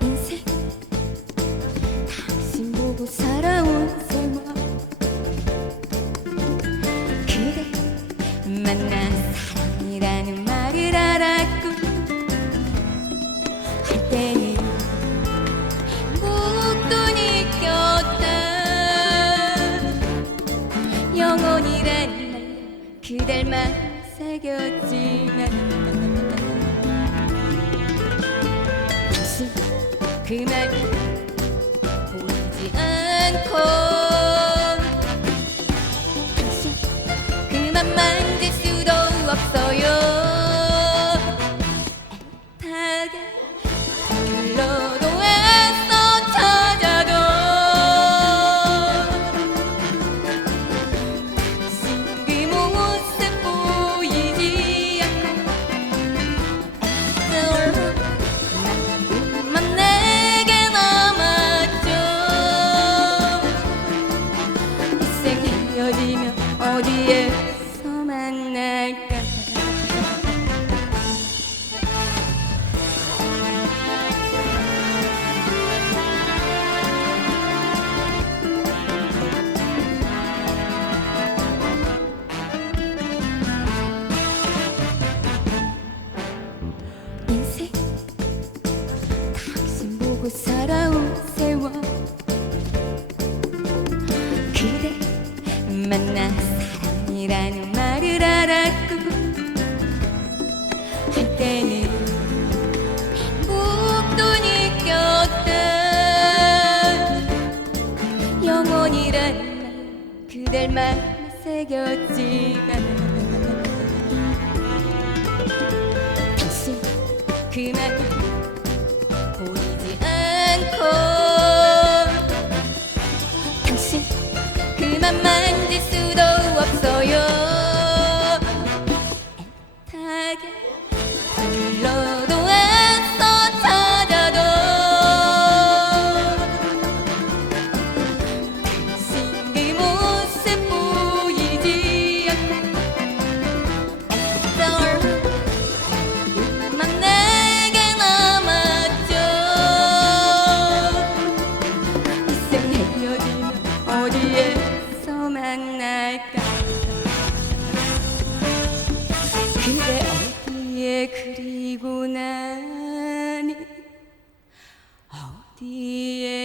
인생 당신 보고 살아온 세월. 그대 만난 그댈만 새겼지만. 다시 그만 보이지 않고. 다시 그만 만질 수도 없어요 헤어지면 어디에서 만날까. 인생 당신 보고 살아온 세월 만나 사랑이라는 말을 알았고 한때는 묵도 느꼈다 영원이란 말 그댈만 새겼지만 다시 그만 보이지 않고 당신 그만 만 질 수도 없어요. 애타게 불러도 애써 찾아도 당신 그 모습 보이지? 않고 애써 만 내게 남았죠. 이생 헤어지면 어디에서 만날까? 그대 어디에 그리고 나니? 어디에